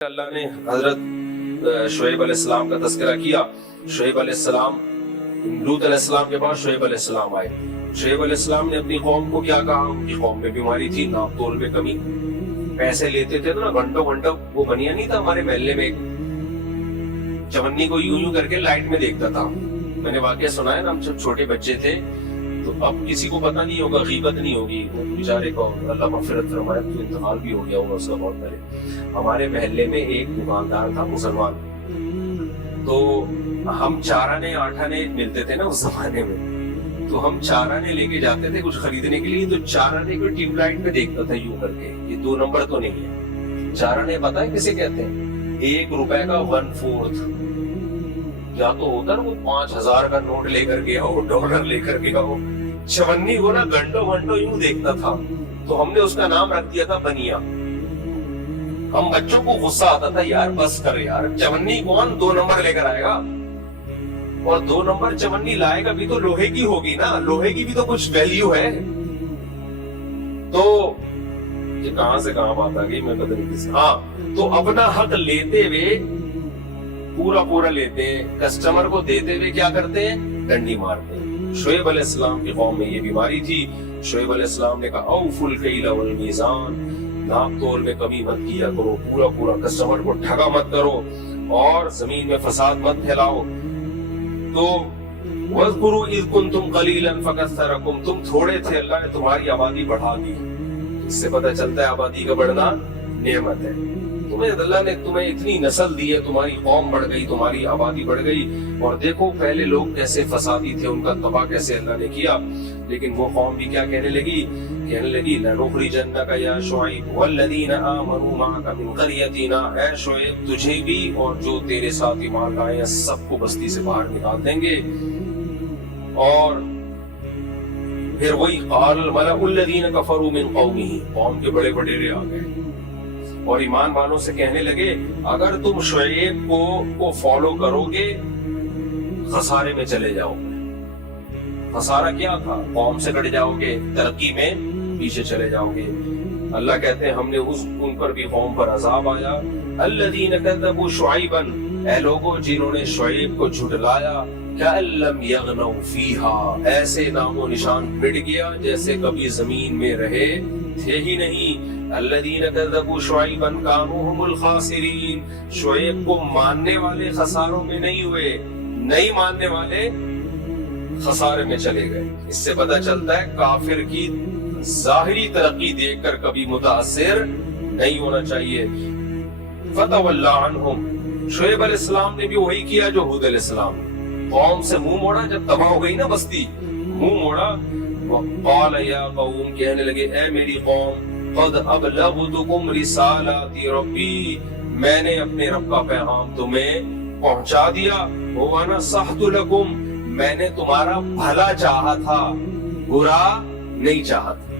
اللہ نے حضرت شعیب علیہ السلام کا تذکرہ کیا. شعیب علیہ السلام، لوط علیہ السلام کے بعد شعیب علیہ السلام آئے. شعیب علیہ السلام نے اپنی قوم کو کیا کہا؟ ان کی قوم میں بیماری تھی، ناپ تول میں کمی، پیسے لیتے تھے نا گھنٹوں گھنٹوں. وہ بنیا نہیں تھا ہمارے محلے میں، چمنی کو یوں یوں کر کے لائٹ میں دیکھتا تھا. میں نے واقعہ سنا ہے نا، ہم جب چھوٹے بچے تھے تو اب کسی کو پتہ نہیں ہوگا، غیبت نہیں ہوگی. وہ بیچارے کو اللہ مغفرت فرمائے، تو انتقال بھی ہو گیا ہوگا اس کا بہت پہلے. ہمارے محلے میں ایک دکاندار تھا مسلمان، تو ہم 4 آنے 8 آنے ملتے تھے نا اس زمانے میں، تو ہم 4 آنے لے کے جاتے تھے کچھ خریدنے کے لیے. تو 4 آنے کو ٹیوب لائٹ میں دیکھتا تھا یوں کر کے، یہ 2 نمبر تو نہیں ہے. 4 آنے پتہ ہے کسے کہتے ہیں؟ 1 روپے کا 1/4. یا تو ہوتا نا وہ 5000 کا نوٹ لے کر کے ہو، ڈالر لے کر کے ہو. چونی کو نا گھنٹوں گھنٹوں یوں دیکھتا تھا، تو ہم نے اس کا نام رکھ دیا تھا بنیا. ہم بچوں کو غصہ آتا تھا، یار بس کر یار، چونی کون 2 نمبر لے کر آئے گا؟ اور 2 نمبر چونی لائے گا بھی تو لوہے کی ہوگی نا، لوہے کی بھی تو کچھ ویلیو ہے. تو یہ کہاں سے کہاں بات آ گئی، میں پتہ نہیں کس. ہاں، تو اپنا حق لیتے ہوئے پورا لیتے ہیں، کسٹمر کو دیتے ہوئے کیا کرتے ہیں؟ ڈنڈی مارتے ہیں. شعیب علیہ السلام کی قوم میں یہ بیماری تھی. شعیب علیہ السلام نے کہا اوفوا الکیل والمیزان، ناپ تول میں کمی مت کیا کرو، پورا کسٹمر کو ٹھگا مت کرو، اور زمین میں فساد مت پھیلاؤ. تو وَاذْكُرُوا إِذْ كُنْتُمْ قَلِيلًا فَكَثَّرَكُمْ، تم تھوڑے تھے، اللہ نے تمہاری آبادی بڑھا دی. اس سے پتہ چلتا ہے آبادی کا بڑھنا نعمت ہے. اللہ نے تمہیں اتنی نسل دی ہے، تمہاری قوم بڑھ گئی، تمہاری آبادی بڑھ گئی. اور دیکھو پہلے لوگ کیسے فسادی تھے، ان کا تباہ کیسے اللہ نے کیا. لیکن وہ قوم بھی کیا کہنے لگی لَنُخْرِجَنَّكَ يَا شُعَيْبُ وَالَّذِينَ آمَنُوا مَعَكَ مِنْ قَرْيَتِنَا، اے شعیب تجھے بھی اور جو تیرے ساتھ ایمان لائے ہیں سب کو بستی سے باہر نکال دیں گے. اور پھر وہی قَالَ الْمَلَأُ الَّذِينَ كَفَرُوا مِنْ قَوْمِهِ، قوم کے بڑے بڑے آ گئے اور ایمان والوں سے کہنے لگے اگر تم شعیب کو فالو کرو گے خسارے میں چلے جاؤ گے. خسارہ کیا تھا؟ قوم سے کٹ جاؤ گے، ترقی میں پیچھے چلے جاؤ گے. اللہ کہتے ہیں ہم نے ان پر بھی قوم پر عذاب آیا. الذین کذبوا شعیبا، اے لوگوں جنہوں نے شعیب کو جھٹلایا، کأن لم یغنوا فیہا، ایسے نام و نشان مٹ گیا جیسے کبھی زمین میں رہے تھے ہی نہیں. الذین کذبوا شعیبا کانوا هم الخاسرین، شعیب کو ماننے والے خساروں میں نہیں ہوئے، نہیں ماننے والے خسارے میں چلے گئے. اس سے پتہ چلتا ہے کافر کی ظاہری ترقی دیکھ کر کبھی متاثر نہیں ہونا چاہیے. فتولی عنہم، شعیب علیہ السلام نے بھی وہی کیا جو ہود علیہ السلام، قوم سے منہ موڑا. جب تباہ ہو گئی نا بستی، منہ موڑا. وقال یا قوم، کہنے لگے اے میری قوم، قد ابلغتکم رسالات ربی، میں نے اپنے رب کا پیغام تمہیں پہنچا دیا. ونصحت لکم، میں نے تمہارا بھلا چاہا تھا، برا نہیں چاہا تھا.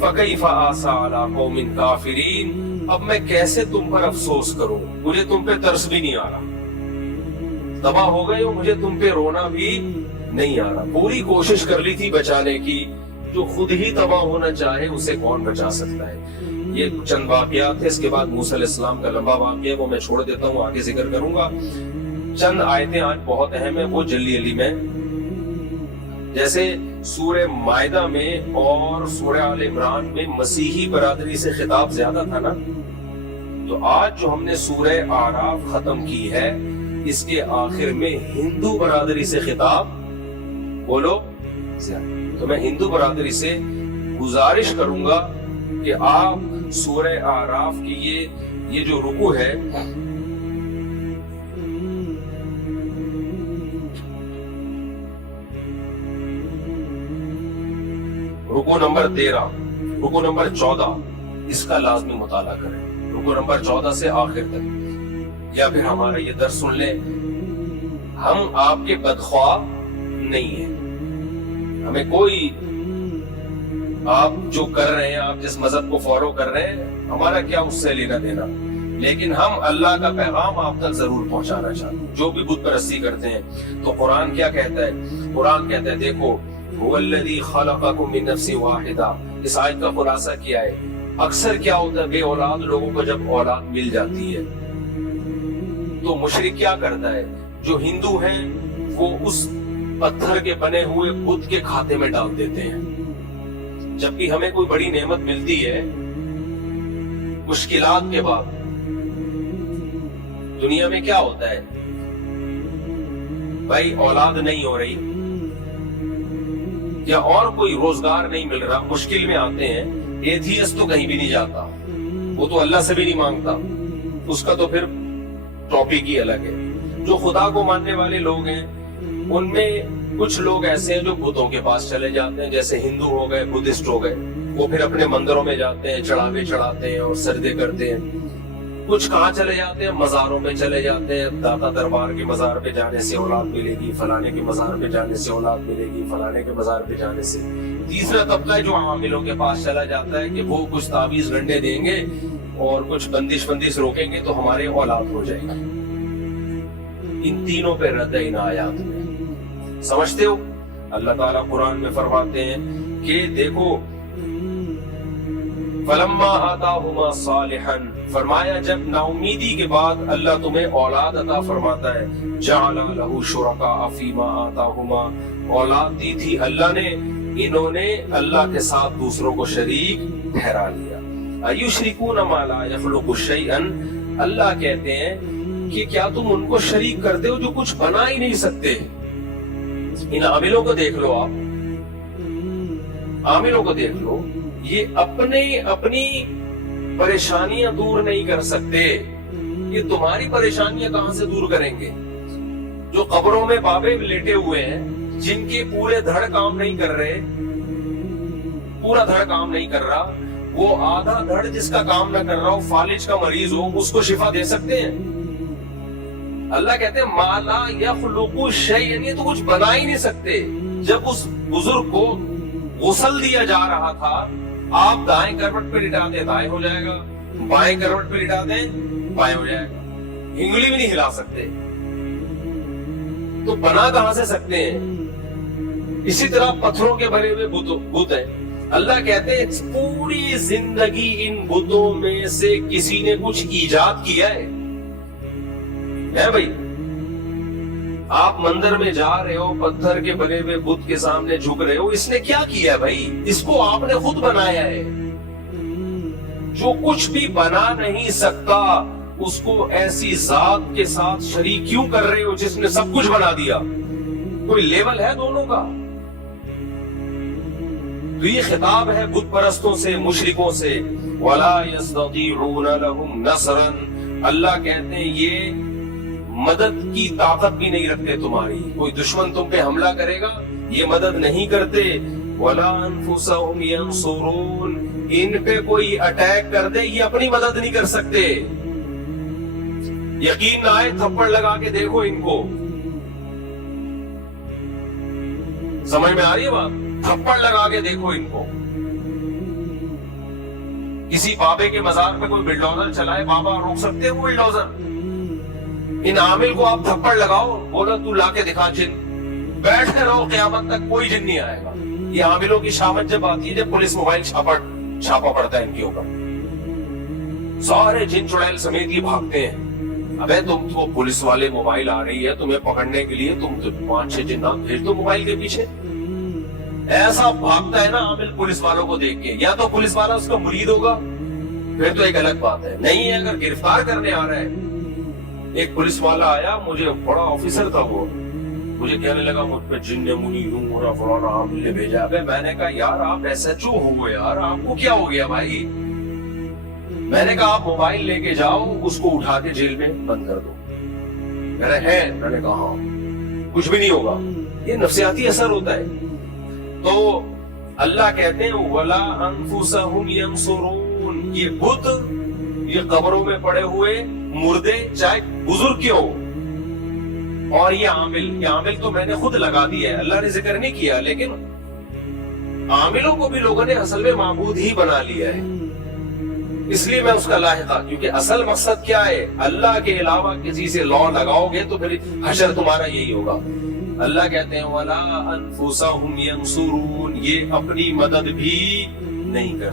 فکیف آسیٰ علی قوم کافرین، اب میں کیسے تم پر افسوس کروں، مجھے تم پہ ترس بھی نہیں آ رہا. تباہ ہو گئے ہو، مجھے تم پہ رونا بھی نہیں آ رہا. پوری کوشش کر لی تھی بچانے کی، جو خود ہی تباہ ہونا چاہے اسے کون بچا سکتا ہے. یہ چند واقعات ہیں، اس کے بعد موسیٰ علیہ السلام کا لمبا واقعہ وہ میں چھوڑ دیتا ہوں، آگے ذکر کروں گا. چند آیتیں آج بہت اہم ہیں، وہ جلدی میں، جیسے سورہ مائدہ میں اور سورہ آل عمران میں مسیحی برادری سے خطاب زیادہ تھا نا، تو آج جو ہم نے سورہ اعراف ختم کی ہے اس کے آخر میں ہندو برادری سے خطاب بولو زیادہ. تو میں ہندو برادری سے گزارش کروں گا کہ آپ سورہ اعراف کی یہ جو رکوع ہے، رکوع نمبر 13، رکوع نمبر 14، اس کا لازمی مطالعہ کریں. رکوع نمبر 14 سے آخر تک، یا پھر ہمارا یہ درس سن لیں. ہم آپ کے بدخواہ نہیں ہیں، ہمیں کوئی، آپ جو کر رہے ہیں، آپ جس مذہب کو فالو کر رہے ہیں، ہمارا کیا اس سے لینا دینا. لیکن ہم اللہ کا پیغام آپ تک ضرور پہنچانا چاہتے ہیں. جو بھی بت پرستی کرتے ہیں، تو قرآن کیا کہتا ہے؟ قرآن کہتا ہے دیکھو هو الذی خلقکم من نفس واحدہ، اس آیت کا خلاصہ کیا ہے اکثر کیا ہوتا ہے بے اولاد لوگوں کو جب اولاد مل جاتی ہے تو مشرک کیا کرتا ہے، جو ہندو ہیں وہ اس پتھر کے بنے ہوئے بت کے کھاتے میں ڈال دیتے ہیں، جبکہ ہمیں کوئی بڑی نعمت ملتی ہے مشکلات کے بعد۔ دنیا میں کیا ہوتا ہے بھائی، اولاد نہیں ہو رہی یا اور کوئی روزگار نہیں مل رہا، مشکل میں آتے ہیں، ایتھیسٹ تو کہیں بھی نہیں جاتا، وہ تو اللہ سے بھی نہیں مانگتا، اس کا تو پھر ٹاپک ہی الگ ہے۔ جو خدا کو ماننے والے لوگ ہیں ان میں کچھ لوگ ایسے ہیں جو بتوں کے پاس چلے جاتے ہیں، جیسے ہندو ہو گئے، بدھسٹ ہو گئے، وہ پھر اپنے مندروں میں جاتے ہیں، چڑھاوے چڑھاتے ہیں اور سجدے کرتے ہیں۔ کچھ کہاں چلے جاتے ہیں، مزاروں میں چلے جاتے ہیں، داتا دربار کے مزار پہ جانے سے اولاد ملے گی، فلانے کے مزار پہ جانے سے اولاد ملے گی، فلانے کے مزار پہ جانے سے۔ تیسرا طبقہ ہے جو عاملوں کے پاس چلا جاتا ہے کہ وہ کچھ تعویذ گنڈے دیں گے اور کچھ بندش روکیں گے تو ہمارے اولاد ہو جائے گی۔ ان تینوں پہ رد ہے ان آیات میں، سمجھتے ہو؟ اللہ تعالیٰ قرآن میں فرماتے ہیں کہ دیکھو فلما آتاہما صالحا، فرمایا جب نا امیدی کے بعد اللہ تمہیں اولاد عطا فرماتا ہے، جعل لہ شرکاء فیما آتاہما، اولاد دی تھی اللہ نے، انہوں نے اللہ کے ساتھ دوسروں کو شریک ٹھہرا لیا۔ ایشرکون ما لا یخلق شیئا، اللہ کہتے ہیں کہ کیا تم ان کو شریک کرتے ہو جو کچھ بنا ہی نہیں سکتے؟ ان عاملوں کو دیکھ لو، آپ عاملوں کو دیکھ لو، یہ اپنی پریشانیاں دور نہیں کر سکتے، یہ تمہاری پریشانیاں کہاں سے دور کریں گے؟ جو قبروں میں بابے لیٹے ہوئے ہیں، جن کے پورے دھڑ کام نہیں کر رہے، پورا دھڑ کام نہیں کر رہا، وہ آدھا دھڑ جس کا کام نہ کر رہا ہو، فالج کا مریض ہو، اس کو شفا دے سکتے ہیں؟ اللہ کہتے ہیں ما لا یخلق شیئا، یہ تو کچھ بنا ہی نہیں سکتے۔ جب اس بزرگ کو غسل دیا جا رہا تھا، آپ دائیں کروٹ پہ لٹا دیں دائیں ہو جائے گا، بائیں کروٹ پہ لٹا دیں بائیں ہو جائے گا، انگلی بھی نہیں ہلا سکتے، تو بنا کہاں سے سکتے ہیں؟ اسی طرح پتھروں کے بھرے ہوئے بت ہیں، اللہ کہتے ہیں پوری زندگی ان بتوں میں سے کسی نے کچھ ایجاد کیا ہے بھائی؟ آپ مندر میں جا رہے ہو، پتھر کے بنے ہوئے بت کے سامنے جھک رہے ہو، اس نے کیا کیا ہے بھائی؟ اس کو آپ نے خود بنایا ہے۔ جو کچھ بھی بنا نہیں سکتا اس کو ایسی ذات کے ساتھ شریک کیوں کر رہے ہو جس نے سب کچھ بنا دیا؟ کوئی لیول ہے دونوں کا؟ تو یہ خطاب ہے بت پرستوں سے، مشرکوں سے، وَلَا يَسْتَطِيعُونَ لَهُمْ نَصْرًا، اللہ کہتے ہیں یہ مدد کی طاقت بھی نہیں رکھتے تمہاری، کوئی دشمن تم پہ حملہ کرے گا یہ مدد نہیں کرتے، وَلَا أَنفُسَهُمْ يَنصُرُونَ، ان پہ کوئی اٹیک کر دے یہ اپنی مدد نہیں کر سکتے۔ یقین نہ آئے تھپڑ لگا کے دیکھو ان کو، سمجھ میں آ رہی ہے بات؟ تھپڑ لگا کے دیکھو ان کو۔ کسی بابے کے مزار پہ کوئی بلڈوزر چلائے، بابا روک سکتے ہیں وہ بلڈوزر؟ ان عامل کو آپ تھپڑ لگاؤ، بولا تو لا کے دکھا جن، بیٹھے رہو قیامت تک کوئی جن نہیں آئے گا۔ یہ عاملوں کی شامت جب آتی ہے جب پولیس موبائل چھاپا پڑتا ہے ان کے اوپر، سارے جن چڑیل سمیت یہ بھاگتے ہیں۔ ابے تم تو پولیس والے موبائل آ رہی ہے تمہیں پکڑنے کے لیے، تم تو 5-6 جنات بھیج دو موبائل کے پیچھے۔ ایسا بھاگتا ہے نا عامل پولیس والوں کو دیکھ کے، یا تو پولیس والا اس کا مرید ہوگا پھر تو ایک الگ بات ہے، نہیں ہے اگر گرفتار کرنے آ رہا ہے۔ ایک پولیس والا آیا، مجھے بڑا آفیسر تھا وہ، مجھے کہنے لگا مجھ پہ جن نے منیر ہوں فلانا عامل نے بھیجا۔ ابے میں نے کہا یار آپ ایس ایچ او ہوئے، یار آپ کو کیا ہو گیا بھائی؟ میں نے کہا آپ موبائل لے کے جاؤ، اس کو اٹھا کے جیل میں بند کر دو۔ میں نے کہا ہاں، کچھ بھی نہیں ہوگا، یہ نفسیاتی اثر ہوتا ہے۔ تو اللہ کہتے ہیں وَلَا أَنفُسَهُمْ يَنصُرُونَ، یہ بت، یہ قبروں میں پڑے ہوئے مردے چاہے بزرگ کیوں، اور یہ عامل تو میں نے خود لگا دیا ہے، اللہ نے ذکر نہیں کیا، لیکن عاملوں کو بھی لوگوں نے اصل میں معبود ہی بنا لیا ہے، اس لیے میں اس کا لاحقہ، کیونکہ اصل مقصد کیا ہے؟ اللہ کے علاوہ کسی سے لا لگاؤ گے تو پھر حشر تمہارا یہی ہوگا۔ اللہ کہتے ہیں وَلَا أَنفُسَهُمْ يَنصُرُونَ، یہ اپنی مدد بھی نہیں کر